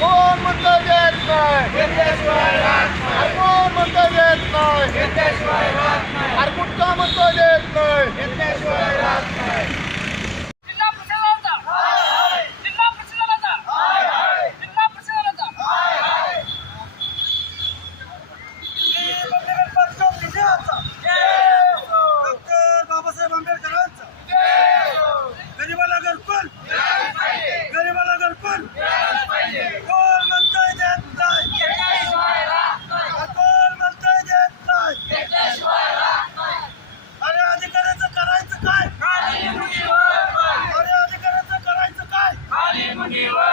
कोण म्हणतं देत नाही अरे कोण म्हणतं देत नाही You.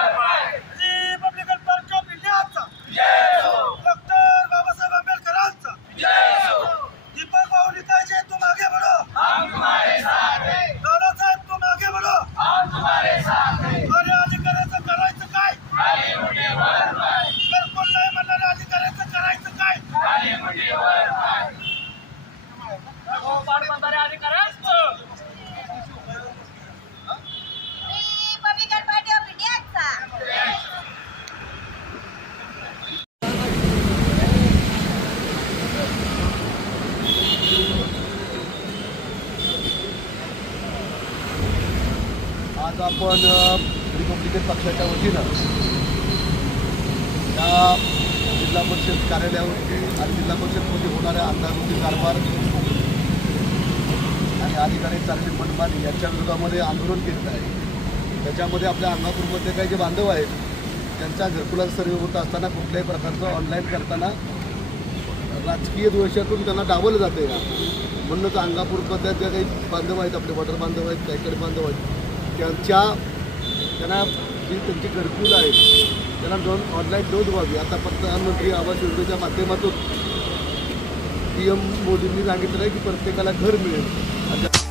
आज आपण रिपब्लिकन पक्षाच्या वतीनं या जिल्हा परिषद कार्यालयावरती आणि जिल्हा परिषदमध्ये होणाऱ्या अंधाकृती कारभार आणि अधिकारी चालणे मनमानी यांच्या विरोधामध्ये आंदोलन केलेलं आहे. त्याच्यामध्ये आपल्या अंगापूरमध्ये काही जे बांधव आहेत त्यांच्या घरकुला सर्वे होत असताना कुठल्याही प्रकारचं ऑनलाईन करताना राजकीय द्वेषातून त्यांना डावलं जातं म्हणूनच अंगापूरमधल्या ज्या काही बांधव आहेत आपले वॉटर बांधव आहेत काही बांधव आहेत त्यांच्या त्यांना जी त्यांची घरकुल आहेत त्यांना दोन ऑनलाईन नोंद व्हावी. आता प्रधानमंत्री आवास योजनेच्या माध्यमातून पी एम मोदींनी सांगितलं आहे की प्रत्येकाला घर मिळेल. आता